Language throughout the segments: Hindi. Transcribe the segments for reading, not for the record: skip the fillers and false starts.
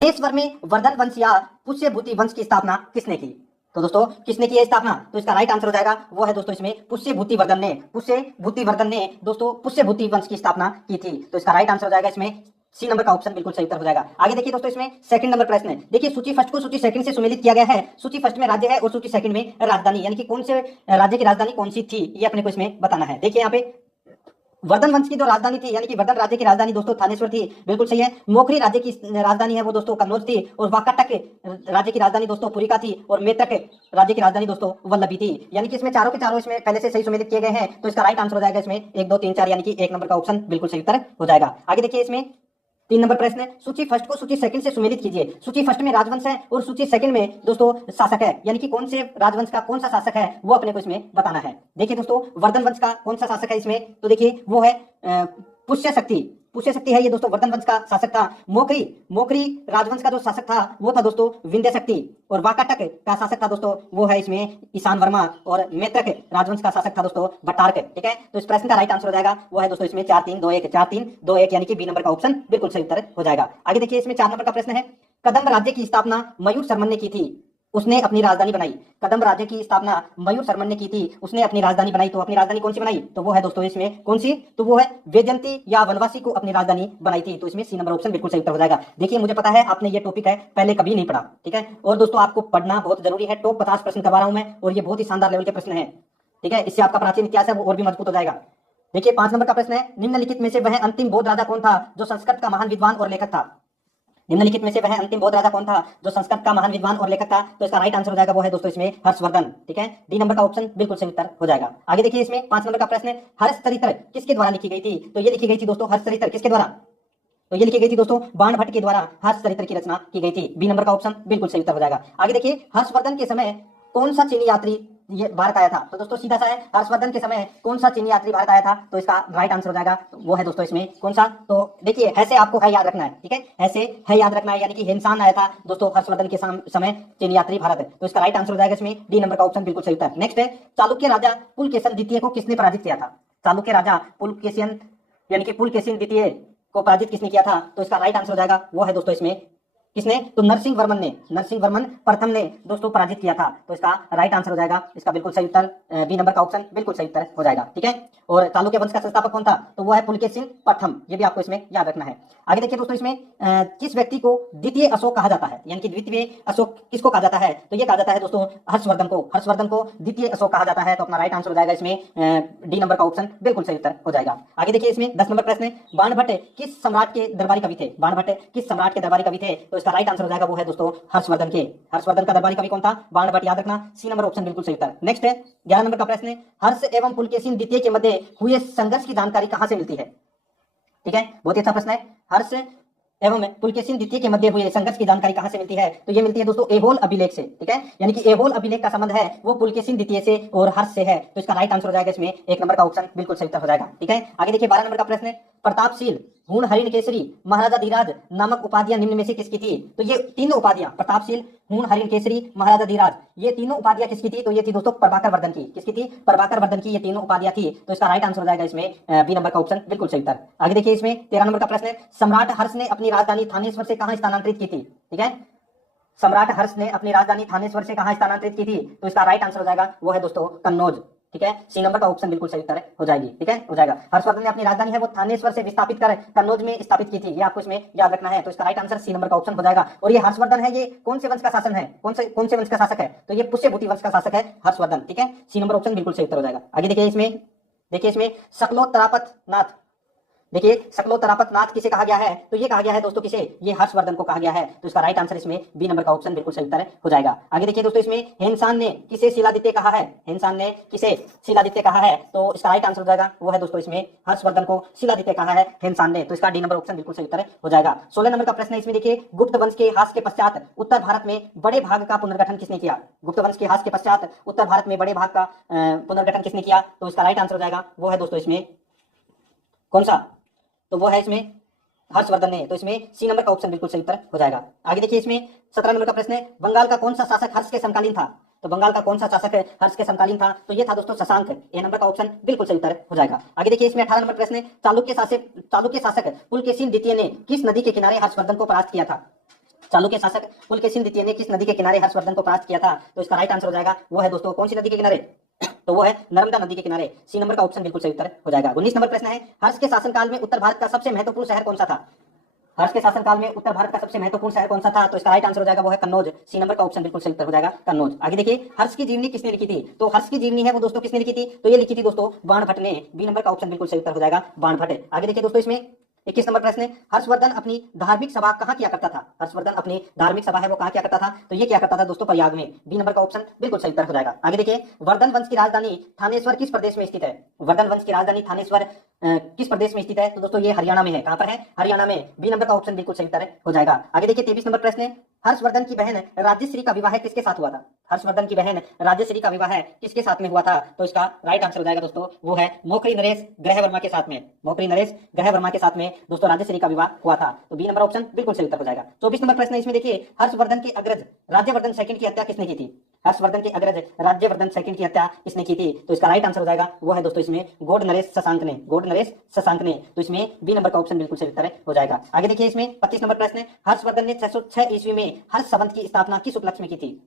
देशवर में वर्धन वंश या पुष्यभूति वंश की स्थापना किसने की? तो दोस्तों किसने की है स्थापना? तो इसका राइट आंसर हो जाएगा वो है दोस्तों इसमें पुष्यभूति वर्धन ने दोस्तों पुष्यभूति वंश की स्थापना की थी। तो इसका राइट आंसर हो जाएगा इसमें सी नंबर का ऑप्शन बिल्कुल सही उत्तर हो जाएगा। आगे देखिए दोस्तों इसमें सेकंड नंबर प्रश्न है। देखिए सूची फर्स्ट को सूची सेकंड से सुमेलित किया गया है। सूची फर्स्ट में राज्य है और सूची सेकंड में राजधानी, यानी कि कौन से राज्य की राजधानी कौन सी थी ये अपने को इसमें बताना है। देखिए यहाँ पे वर्धन वंश की जो राजधानी थी यानी कि वर्धन राज्य की राजधानी दोस्तों थानेश्वर थी, बिल्कुल सही है। मोखरी राज्य की राजधानी है वो दोस्तों कन्नौज थी, और वाकाटक राज्य की राजधानी दोस्तों पुरिका थी, और मेतक राज्य की राजधानी दोस्तों वल्लभी थी। यानी कि इसमें चारों के चारों इसमें पहले से सही सुमेलित किए गए हैं। तो इसका राइट आंसर हो जाएगा इसमें 1 2 3 4 यानी कि 1 नंबर का ऑप्शन बिल्कुल सही उत्तर हो जाएगा। आगे देखिए इसमें 3 नंबर प्रश्न है। सूची फर्स्ट को सूची सेकंड से सुमेलित कीजिए। सूची फर्स्ट में राजवंश है और सूची सेकंड में दोस्तों शासक है, यानी कि कौन से राजवंश का कौन सा शासक है वो अपने को इसमें बताना है। देखिए दोस्तों वर्धन वंश का कौन सा शासक है इसमें, तो देखिए वो है पुष्य शक्ति है ये दोस्तों वर्धन वंश का शासक था। मोकरी राजवंश का जो शासक था वो था दोस्तों विंध्य शक्ति, और वाकाटक का शासक था दोस्तों वो है इसमें ईशान वर्मा, और मेत्रक राजवंश का शासक था दोस्तों भट्टारक। ठीक है, तो इस प्रश्न का राइट आंसर हो जाएगा वो है दोस्तों इसमें 4 3 2 1 यानी कि बी नंबर का ऑप्शन बिल्कुल सही उत्तर हो जाएगा। आगे देखिए इसमें 4 नंबर का प्रश्न है। कदम्ब राज्य की स्थापना मयूर शर्मन ने की थी, उसने अपनी राजधानी बनाई। कदम्ब राज्य की स्थापना मयूर शर्मन ने की थी, उसने अपनी राजधानी बनाई। तो अपनी राजधानी कौन सी बनाई? तो वो है दोस्तों इसमें कौन सी, तो वो है वैजयंती या वनवासी को अपनी राजधानी बनाई थी। तो इसमें सी नंबर ऑप्शन बिल्कुल सही उत्तर हो जाएगा। देखिए मुझे पता है आपने ये टॉपिक है पहले कभी नहीं पढ़ा, ठीक है, और दोस्तों आपको पढ़ना बहुत जरूरी है। टॉप 50 प्रश्न करवा रहा हूं मैं, और ये बहुत ही शानदार लेवल के प्रश्न है। ठीक है, इससे आपका प्राचीन इतिहास है वो और भी मजबूत हो जाएगा। देखिए 5 नंबर का प्रश्न है। निम्नलिखित में से वह अंतिम बौद्ध राजा कौन था जो संस्कृत का महान विद्वान और लेखक था? निम्नलिखित में से वह अंतिम बौद्ध राजा कौन था जो संस्कृत का महान विद्वान और लेखक था? तो इसका राइट आंसर हो जाएगा वो है दोस्तों इसमें हर्षवर्धन। ठीक है, डी नंबर का ऑप्शन बिल्कुल सही उत्तर हो जाएगा। आगे देखिए इसमें 5 नंबर का प्रश्न है। हर्षचरित्र किसके द्वारा लिखी गई थी? तो ये लिखी गई थी दोस्तों हर्षचरित्र किसके द्वारा? तो ये लिखी गई थी दोस्तों बाणभट्ट के द्वारा हर्षचरित्र की रचना की गई थी। बी नंबर का ऑप्शन बिल्कुल सही उत्तर हो जाएगा। आगे देखिए हर्षवर्धन के समय कौन सा चीनी यात्री ये भारत आया था? तो दोस्तों सीधा सा है, हर्षवर्धन के समय कौन सा चीनी यात्री भारत आया था? तो इसका राइट आंसर हो जाएगा वो है दोस्तों इसमें कौन सा, तो देखिए ऐसे आपको है याद रखना है। ठीक है, ऐसे है याद रखना है, यानी कि हिंसान आया था दोस्तों हर्षवर्धन के समय चीनी यात्री भारत। तो इसका राइट आंसर हो जाएगा इसमें डी नंबर का ऑप्शन बिल्कुल सही उत्तर। नेक्स्ट है चालुक्य राजा पुलकेशिन द्वितीय को किसने पराजित किया था? चालुक्य राजा पुलकेशिन यानी कि पुलकेशिन द्वितीय को पराजित किसने किया था? तो इसका राइट आंसर हो जाएगा वो है दोस्तों इसमें किसने, तो नरसिंह वर्मन प्रथम ने दोस्तों पराजित किया था। तो इसका राइट आंसर हो जाएगा इसका बिल्कुल सही उत्तर बी नंबर का ऑप्शन बिल्कुल सही उत्तर हो जाएगा। ठीक है, और चालुक्य वंश का संस्थापक कौन था? तो वो है पुलकेशिन प्रथम, ये भी आपको इसमें याद रखना है। आगे देखिए दोस्तों इसमें किस व्यक्ति को द्वितीय अशोक कहा जाता है, यानी कि द्वितीय अशोक किसको कहा जाता है? तो ये कहा जाता है दोस्तों हर्षवर्धन को द्वितीय अशोक कहा जाता है। तो अपना राइट आंसर हो जाएगा इसमें डी नंबर का ऑप्शन बिल्कुल सही उत्तर हो जाएगा। आगे देखिए इसमें 10 नंबर प्रश्न है। बाणभट्ट किस सम्राट के दरबारी कवि थे? तो इसका राइट आंसर हो जाएगा वो है दोस्तों हर्षवर्धन का दरबारी कवि कौन था? बाणभट्ट, याद रखना सी नंबर ऑप्शन बिल्कुल सही उत्तर। नेक्स्ट है 11 नंबर का प्रश्न है। हर्ष एवं पुलकेशिन द्वितीय के मध्य हुए संघर्ष की जानकारी कहां से मिलती है? ठीक है, बहुत ही अच्छा प्रश्न है। हर्ष एवं पुलकेशिन द्वितीय के मध्य हुए संघर्ष की जानकारी कहां से मिलती है? तो ये मिलती है दोस्तों एहोल अभिलेख से। ठीक है, यानी कि एहोल अभिलेख का संबंध है वो पुलकेशिन द्वितीय से और हर्ष से है। तो इसका राइट आंसर हो जाएगा इसमें 1 नंबर का ऑप्शन बिल्कुल सही उत्तर हो जाएगा। ठीक है, आगे देखिए 12 नंबर का प्रश्न है। प्रतापशील, हूण हरिण केसरी, महाराजा धीराज नामक उपाधियां निम्न में से किसकी थी? तो ये तीनों उपाधियां प्रतापशील, हूण हरिण केसरी, महाराजा धीराज, ये तीनों उपाधियां किसकी थी? तो ये थी दोस्तों प्रभाकर वर्धन की। किसकी थी? प्रभाकर वर्धन की ये तीनों उपाधियां थी। तो इसका राइट आंसर हो जाएगा इसमें बी नंबर का ऑप्शन बिल्कुल सही उत्तर। आगे देखिए इसमें 13 नंबर का प्रश्न है। सम्राट हर्ष ने अपनी राजधानी थानेश्वर से कहां स्थानांतरित की थी? ठीक है, सम्राट हर्ष ने अपनी राजधानी थानेश्वर से कहां स्थानांतरित की थी? तो इसका राइट आंसर हो जाएगा वो है दोस्तों कन्नौज। ठीक है, सी नंबर का ऑप्शन बिल्कुल सही उत्तर हो जाएगी। ठीक है, हो जाएगा। हर्षवर्धन ने अपनी राजधानी है वो थानेश्वर से विस्थापित कर कन्नौज में स्थापित की थी, ये आपको इसमें याद रखना है। तो इसका राइट आंसर सी नंबर का ऑप्शन हो जाएगा। और ये हर्षवर्धन है ये कौन से वंश का शासन है, कौन से वंश का शासक है? तो ये पुष्यभूति वंश का शासक है हर्षवर्धन। ठीक है, सी नंबर ऑप्शन बिल्कुल सही उत्तर हो जाएगा। आगे देखिए इसमें शकलोत्तरापत नाथ, देखिए शकलोत्तरापत नाथ किसे कहा गया है? तो ये कहा गया है दोस्तों किसे? ये हर्षवर्धन को कहा गया है। तो इसका राइट आंसर इसमें बी नंबर का ऑप्शन बिल्कुल सही उत्तर हो जाएगा। आगे देखिए दोस्तों इसमें हेनसान ने किसे शिलादित्य कहा है? हेनसान ने किसे शिलादित्य कहा है? तो इसका राइट आंसर हो जाएगा वो है दोस्तों इसमें हर्षवर्धन को शिलादित्य कहा है हेनसान ने। तो इसका डी नंबर ऑप्शन बिल्कुल सही उत्तर हो जाएगा। 16 नंबर का प्रश्न है। इसमें देखिए गुप्त वंश के ह्रास के पश्चात उत्तर भारत में बड़े भाग का पुनर्गठन किसने किया? गुप्त वंश के ह्रास के पश्चात उत्तर भारत में बड़े भाग का पुनर्गठन किसने किया? तो इसका राइट आंसर हो जाएगा वो है दोस्तों इसमें कौन सा? तो वो है इसमें हर्षवर्धन ने। तो इसमें सी नंबर का ऑप्शन बिल्कुल सही उत्तर हो जाएगा। आगे देखिए इसमें 17 नंबर का प्रश्न है। बंगाल का कौन सा शासक हर्ष के समकालीन था? तो बंगाल का कौन सा शासक हर्ष के समकालीन था? तो ये था दोस्तों शशांक। ए नंबर का ऑप्शन बिल्कुल सही उत्तर हो जाएगा। आगे देखिए इसमें 18 नंबर प्रश्न है। चालुक्य शासक पुलकेशिन द्वितीय ने किस नदी के किनारे हर्षवर्धन को परास्त किया था? चालुक्य शासक पुलकेशिन द्वितीय ने किस नदी के किनारे हर्षवर्धन को परास्त किया था? तो इसका राइट आंसर हो जाएगा वो है दोस्तों कौन सी नदी के किनारे? तो वो है नर्मदा नदी के किनारे। सी नंबर का ऑप्शन बिल्कुल सही उत्तर हो जाएगा। 19 नंबर प्रश्न है, हर्ष के शासनकाल में उत्तर भारत का सबसे महत्वपूर्ण शहर कौन सा था? हर्ष के शासनकाल में उत्तर भारत का सबसे महत्वपूर्ण शहर कौन सा था? तो इसका राइट आंसर हो जाएगा वो है कन्नौज। सी नंबर का ऑप्शन बिल्कुल सही उत्तर हो जाएगा कन्नौज। आगे देखिए, हर्ष की जीवनी किसने लिखी थी? तो हर्ष की जीवनी है वो दोस्तों किसने लिखी थी? तो ये लिखी थी दोस्तों बाणभट्ट ने। बी नंबर का ऑप्शन बिल्कुल सही उत्तर हो जाएगा बाणभट्ट। आगे देखिए दोस्तों, इसमें 21 नंबर प्रश्न है, हर्षवर्धन अपनी धार्मिक सभा कहाँ किया करता था? हर्षवर्धन अपनी धार्मिक सभा है वो कहाँ किया करता था? तो ये किया करता था दोस्तों प्रयाग में। बी नंबर का ऑप्शन बिल्कुल सही उत्तर हो जाएगा। आगे देखिए, वर्धन वंश की राजधानी थानेश्वर किस प्रदेश में स्थित है? वर्धन वंश की राजधानी थानेश्वर किस प्रदेश में स्थित है? तो दोस्तों ये हरियाणा में है। कहां पर है? हरियाणा में। बी नंबर का ऑप्शन बिल्कुल सही उत्तर हो जाएगा। आगे देखिए, 23 नंबर प्रश्न है, हर्षवर्धन की बहन राज्यश्री का विवाह किसके साथ हुआ था? हर्षवर्धन की बहन राज्यश्री का विवाह किसके साथ में हुआ था? तो इसका राइट आंसर हो जाएगा दोस्तों वो है मोखरी नरेश ग्रह वर्मा के साथ में। मोखरी नरेश ग्रह वर्मा के साथ में दोस्तों राज्यश्री का विवाह हुआ था। तो बी नंबर ऑप्शन बिल्कुल सही उत्तर हो जाएगा। 24 नंबर प्रश्न है, इसमें देखिए, हर्षवर्धन के अग्रज राज्यवर्धन सेकंड की हत्या किसने की थी? हर्षवर्धन के अग्रज राज्यवर्धन सेकंड की हत्या किसने की थी? तो इसका राइट आंसर हो जाएगा वो है दोस्तों इसमें गौड़ नरेश शशांक ने। गौड़ नरेश शशांक ने। तो इसमें बी नंबर का ऑप्शन बिल्कुल सही उत्तर हो जाएगा। आगे देखिए, इसमें 25 नंबर प्रश्न है, हर्षवर्धन ने 606 ईस्वी में हर्ष संवत की स्थापना किस उपलक्ष्य में की थी?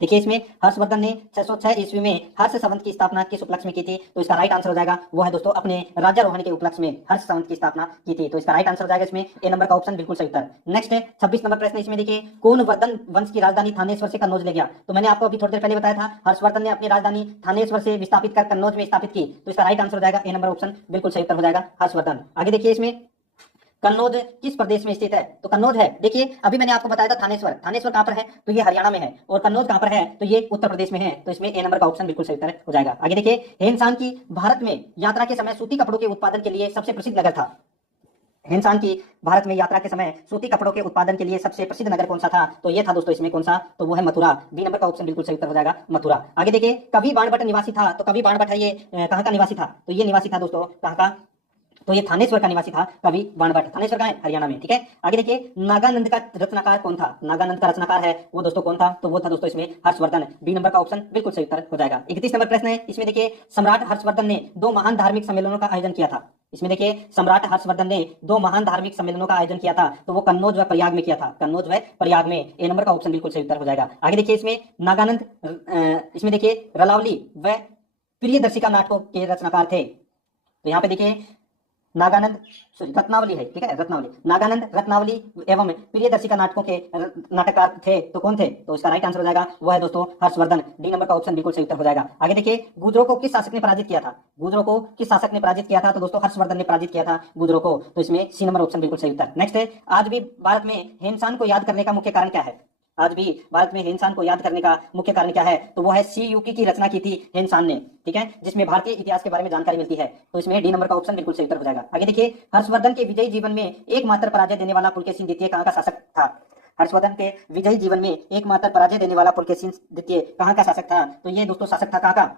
देखिए, इसमें हर्षवर्धन ने 606 ईस्वी में हर्ष संवत की स्थापना किस उपलक्ष्य में की थी? तो इसका राइट आंसर हो जाएगा वो है दोस्तों अपने राज्यारोहण के उपलक्ष्य में हर्ष संवत की स्थापना की थी। तो इसका राइट आंसर हो जाएगा इसमें ए नंबर का ऑप्शन बिल्कुल सही उत्तर। नेक्स्ट है 26 नंबर प्रश्न, इसमें देखिए, कौन वर्धन वंश की राजधानी थानेश्वर से कन्नौज ले गया? तो मैंने आपको अभी थोड़ी देर पहले बताया था, हर्षवर्धन ने अपनी राजधानी थानेश्वर से विस्थापित कर कन्नौज में स्थापित की। तो इसका राइट आंसर हो जाएगा ए नंबर ऑप्शन बिल्कुल सही उत्तर हो जाएगा हर्षवर्धन। आगे देखिए, इसमें कन्नौज किस प्रदेश में स्थित है? तो कन्नौज है, देखिए अभी मैंने आपको बताया था थानेश्वर। थानेश्वर कहां पर है? तो ये हरियाणा में है। और कन्नौज कहां पर है? तो ये उत्तर प्रदेश में है। तो इसमें ए नंबर का ऑप्शन बिल्कुल सही उत्तर हो जाएगा। आगे देखिए, हेनसान की भारत में यात्रा के समय सूती कपड़ों के उत्पादन के लिए सबसे प्रसिद्ध नगर था। हेनसान की भारत में यात्रा के समय सूती कपड़ों के उत्पादन के लिए सबसे प्रसिद्ध नगर कौन सा था? तो ये था दोस्तों इसमें कौन सा? तो वो है मथुरा। बी नंबर का ऑप्शन बिल्कुल सही उत्तर हो जाएगा मथुरा। आगे देखिए, कवि बाणभट्ट निवासी था। तो कवि बाणभट्ट है ये कहां का निवासी था? तो ये निवासी था दोस्तों कहां का? तो ये थानेश्वर का निवासी था कवि बाणभट्ट। थानेश्वर का है हरियाणा में। ठीक है, आगे देखिए, नागानंद का रचनाकार कौन था? नागानंद का रचनाकार है वो दोस्तों कौन था? तो वो था दोस्तों इसमें हर्षवर्धन। बी नंबर का ऑप्शन बिल्कुल सही उत्तर हो जाएगा। 31 नंबर प्रश्न है, इसमें देखिए, सम्राट हर्षवर्धन ने 2 महान धार्मिक सम्मेलनों का आयोजन किया था। इसमें देखिए, सम्राट हर्षवर्धन ने 2 महान धार्मिक सम्मेलनों का आयोजन किया था। तो वो कन्नौज व प्रयाग में किया था। कन्नौज व प्रयाग में। ए नंबर का ऑप्शन बिल्कुल सही उत्तर हो जाएगा। आगे देखिए, इसमें नागानंद इसमें देखिए रलावली व प्रियदर्शिका नाटकों के रचनाकार थे। तो यहाँ पे देखिए नागानंद रत्नावली है। ठीक है, रत्नावली, नागानंद रत्नावली एवं प्रियदर्शिका नाटकों के नाटककार थे। तो कौन थे? तो इसका राइट आंसर हो जाएगा वो है दोस्तों हर्षवर्धन। डी नंबर का ऑप्शन बिल्कुल सही उत्तर हो जाएगा। आगे देखिए, गुर्जरों को किस शासक ने पराजित किया था? गुर्जरों को किस शासक ने पराजित किया था? तो दोस्तों हर्षवर्धन ने पराजित किया था गुर्जरों को। तो इसमें सी नंबर ऑप्शन बिल्कुल सही उत्तर। नेक्स्ट है, आज भी भारत में हेनसान को याद करने का मुख्य कारण क्या है? आज भी भारत में हेनसान को याद करने का मुख्य कारण क्या है? तो वो है सीयूकी की रचना की थी हेनसान ने। ठीक है, जिसमें भारतीय इतिहास के बारे में जानकारी मिलती है। तो इसमें डी नंबर का ऑप्शन बिल्कुल सही उत्तर हो जाएगा। आगे देखिए, हर्षवर्धन के विजयी जीवन में एकमात्र पराजय देने वाला पुलकेशिन द्वितीय कहां का शासक था? हर्षवर्धन के विजयी जीवन में एकमात्र पराजय देने वाला पुलकेशिन द्वितीय कहां का शासक था? तो ये दोस्तों शासक था कहां का?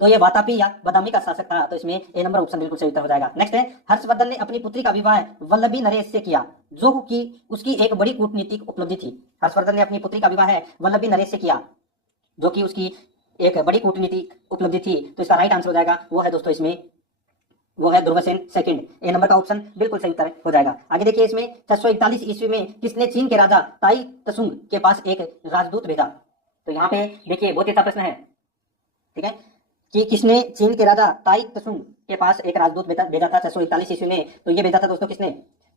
तो ये वातापी या बदामी का शासक था। तो इसमें ए नंबर ऑप्शन बिल्कुल सही उत्तर हो जाएगा। नेक्स्ट है, हर्षवर्धन ने अपनी पुत्री का विवाह वल्लभी नरेश से किया, जो कि उसकी एक बड़ी कूटनीतिक उपलब्धि थी। हर्षवर्धन ने अपनी पुत्री का विवाह वल्लभी नरेश से किया, जो कि उसकी एक बड़ी कूटनीतिक उपलब्धि थी। तो इसका राइट आंसर हो जाएगा वो है दोस्तों इसमें वो है ध्रुवसेन सेकंड। ए नंबर का ऑप्शन बिल्कुल सही उत्तर हो जाएगा। आगे देखिए, इसमें 641 ईस्वी में किसने चीन के राजा ताई तसुंग के पास एक राजदूत भेजा? तो यहाँ पे देखिए बहुत अच्छा प्रश्न है। ठीक है, कि किसने चीन के राजा ताई तसुंग के पास एक राजदूत भेजा था 641 ईस्वी में? तो ये भेजा था दोस्तों किसने?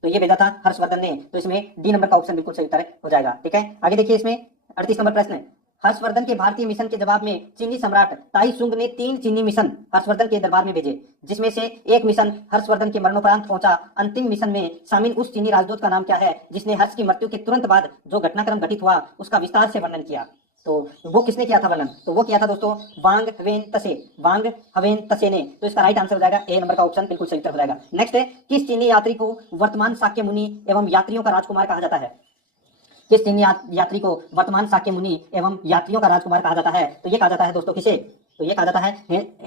तो ये भेजा था हर्षवर्धन ने। तो इसमें डी नंबर का ऑप्शन बिल्कुल सही उत्तर हो जाएगा। ठीक है, आगे देखिए, इसमें 38 नंबर प्रश्न है, हर्षवर्धन के भारतीय मिशन के जवाब में चीनी सम्राट ताई सुंग ने 3 चीनी मिशन हर्षवर्धन के दरबार में भेजे, जिसमें से एक मिशन हर्षवर्धन के मरणोपरांत पहुंचा। अंतिम मिशन में शामिल उस चीनी राजदूत का नाम क्या है, जिसने हर्ष की मृत्यु के तुरंत बाद जो घटनाक्रम घटित हुआ उसका विस्तार से वर्णन किया? तो वो किसने किया था वर्णन? तो वो किया था दोस्तों वांग हवेन तसे। वांग हवेन तसे ने। तो इसका राइट आंसर हो जाएगा ए नंबर का ऑप्शन बिल्कुल सही उत्तर हो जाएगा। नेक्स्ट है, किस चीनी यात्री को वर्तमान शाक्य मुनि एवं यात्रियों का राजकुमार कहा जाता है? किस चीनी यात्री को वर्तमान शाक्य मुनि एवं यात्रियों का राजकुमार कहा जाता है? तो ये कहा जाता है दोस्तों किसे? तो ये कहा जाता है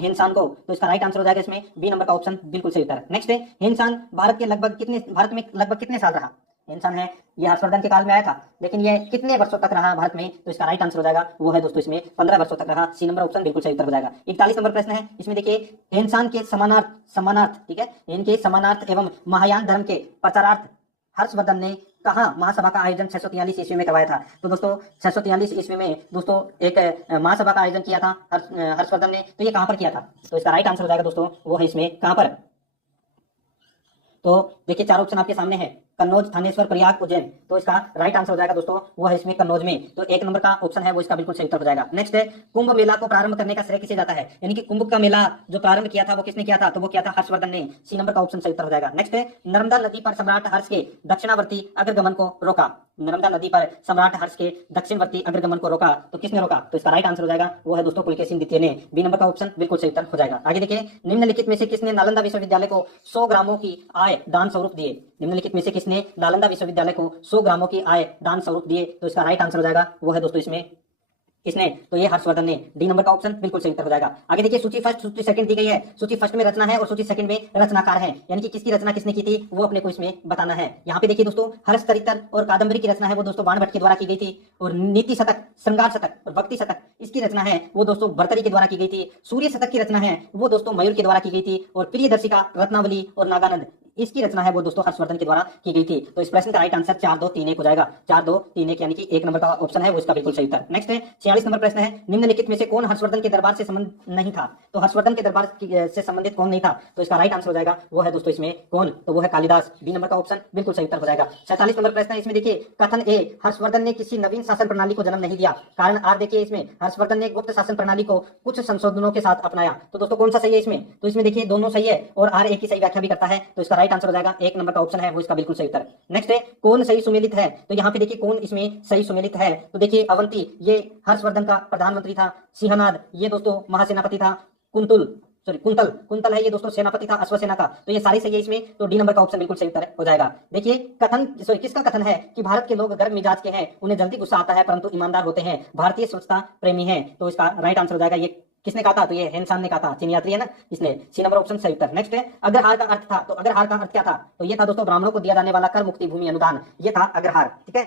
हेनसान को। तो इसका राइट आंसर हो जाएगा इसमें बी नंबर का ऑप्शन बिल्कुल सही उत्तर। नेक्स्ट है, हेनसान भारत में लगभग कितने साल रहा? हेनसान है ये हर्षवर्धन के काल में आया था, लेकिन ये कितने वर्षों तक रहा भारत में? तो इसका राइट आंसर हो जाएगा वो है दोस्तों इसमें 15 वर्षों तक रहा। सी नंबर ऑप्शन बिल्कुल सही उत्तर हो जाएगा। 41 नंबर प्रश्न है, इसमें देखिए, हेनसान के समानार्थ ठीक है, इनके समानार्थ एवं महायान धर्म के प्रचारार्थ हर्षवर्धन ने कहाँ महासभा का आयोजन 643 ईस्वी में करवाया था? तो दोस्तों 643 ईस्वी में दोस्तों एक महासभा का आयोजन किया था हर्षवर्धन ने। तो ये कहाँ पर किया था? तो इसका राइट आंसर हो जाएगा दोस्तों वो है इसमें कहाँ पर? तो देखिए चार ऑप्शन आपके सामने है, कन्नौज, थानेश्वर, प्रयाग, उज्जैन। तो इसका राइट आंसर हो जाएगा दोस्तों वो है इसमें कन्नौज में। तो एक नंबर का ऑप्शन है वो इसका बिल्कुल सही उत्तर हो जाएगा। नेक्स्ट है, कुंभ मेला को प्रारंभ करने का श्रेय किसे जाता है? यानी कि कुंभ का मेला जो प्रारंभ किया था वो किसने किया था? तो वो किया था हर्षवर्धन ने। सी नंबर का ऑप्शन सही उत्तर हो जाएगा। नेक्स्ट है, नर्मदा नदी पर सम्राट हर्ष के दक्षिणावर्ती अग्रगमन को रोका। नर्मदा नदी पर सम्राट हर्ष के दक्षिणवर्ती अग्रगमन को रोका, तो किसने रोका? तो इसका राइट आंसर हो जाएगा वो है दोस्तों पुलकेशिन द्वितीय ने। बी नंबर का ऑप्शन बिल्कुल सही उत्तर हो जाएगा। आगे देखिए, निम्नलिखित में से किसने नालंदा विश्वविद्यालय को 100 ग्रामों की आय दान स्वरूप दिए? निम्नलिखित में से किसने नालंदा विश्वविद्यालय को 100 ग्रामों की आय दान स्वरूप दिए? तो इसका राइट आंसर हो जाएगा वो है दोस्तों इसमें किसने? तो ये हर्षवर्धन ने। डी नंबर का ऑप्शन बिल्कुल सही उत्तर हो जाएगा। आगे देखिए, सूची फर्स्ट सूची सेकंड दी गई है। सूची फर्स्ट में रचना है और सूची सेकंड में रचनाकार है, यानी कि किसकी रचना किसने की थी वो अपने को इसमें बताना है। यहाँ पे देखिए दोस्तों, हर्ष चरित्र और कादंबरी की रचना है वो दोस्तों बाणभट्ट के द्वारा की गई थी, और नीति शतक, श्रृंगार शतक और भक्ति शतक इसकी रचना है वो दोस्तों भर्तरी के द्वारा की गई थी। सूर्य शतक की रचना है वो दोस्तों मयूर के द्वारा की गई थी, और प्रियदर्शिका, रत्नावली और नागानंद इसकी रचना है वो दोस्तों हर्षवर्धन के द्वारा की गई थी। तो इस प्रश्न का राइट आंसर 4 2 3 1 हो जाएगा। 4 2 3 1 यानी कि एक नंबर का ऑप्शन है वो इसका बिल्कुल सही उत्तर। नेक्स्ट है 46 नंबर प्रश्न है, निम्नलिखित में से कौन हर्षवर्धन के दरबार से संबंध नहीं था? तो हर्षवर्धन के दरबार से संबंधित कौन नहीं था? तो इसका राइट आंसर हो जाएगा वो है दोस्तों इसमें कौन? तो वो है कालिदास। बी नंबर का ऑप्शन बिल्कुल सही उत्तर हो जाएगा। 47 नंबर प्रश्न है, इसमें देखिए कथन ए, हर्षवर्धन ने किसी नवीन शासन प्रणाली को जन्म नहीं दिया। कारण आर देखिए, इसमें हर्षवर्धन ने गुप्त शासन प्रणाली को कुछ संशोधनों के साथ अपनाया। तो दोस्तों कौन सा सही है इसमें? तो इसमें देखिए दोनों सही है और आर एक ही सही व्याख्या भी करता है। तो इसका राइट आंसर हो जाएगा एक नंबर का ऑप्शन है वो इसका बिल्कुल सही उत्तर। नेक्स्ट है, कौन सही सुमेलित है? तो यहाँ पे देखिए कौन इसमें सही सुमेलित है? तो देखिए अवंती ये हर्षवर्धन का प्रधानमंत्री था, सिंहनाद ये दोस्तों महासेनापति था, कुंतल है ये दोस्तों सेनापति था अश्वसेना का। तो ये सारी सही है इसमें। तो डी नंबर का ऑप्शन बिल्कुल सही उत्तर हो जाएगा। देखिए कथन किसका कथन है कि भारत के लोग गर्म मिजाज के हैं, उन्हें जल्दी गुस्सा आता है परंतु ईमानदार होते हैं, भारतीय स्वच्छता प्रेमी है। तो इसका राइट आंसर हो जाएगा ये किसने कहा था? तो ये हेनसान ने कहा था, चीन यात्री है ना इसलिए। सी नंबर ऑप्शन सही उत्तर। नेक्स्ट है, अग्रहार का अर्थ था। तो अग्रहार का अर्थ क्या था? तो ये था दोस्तों ब्राह्मणों को दिया जाने वाला कर मुक्ति भूमि अनुदान, ये था अग्रहार। ठीक है।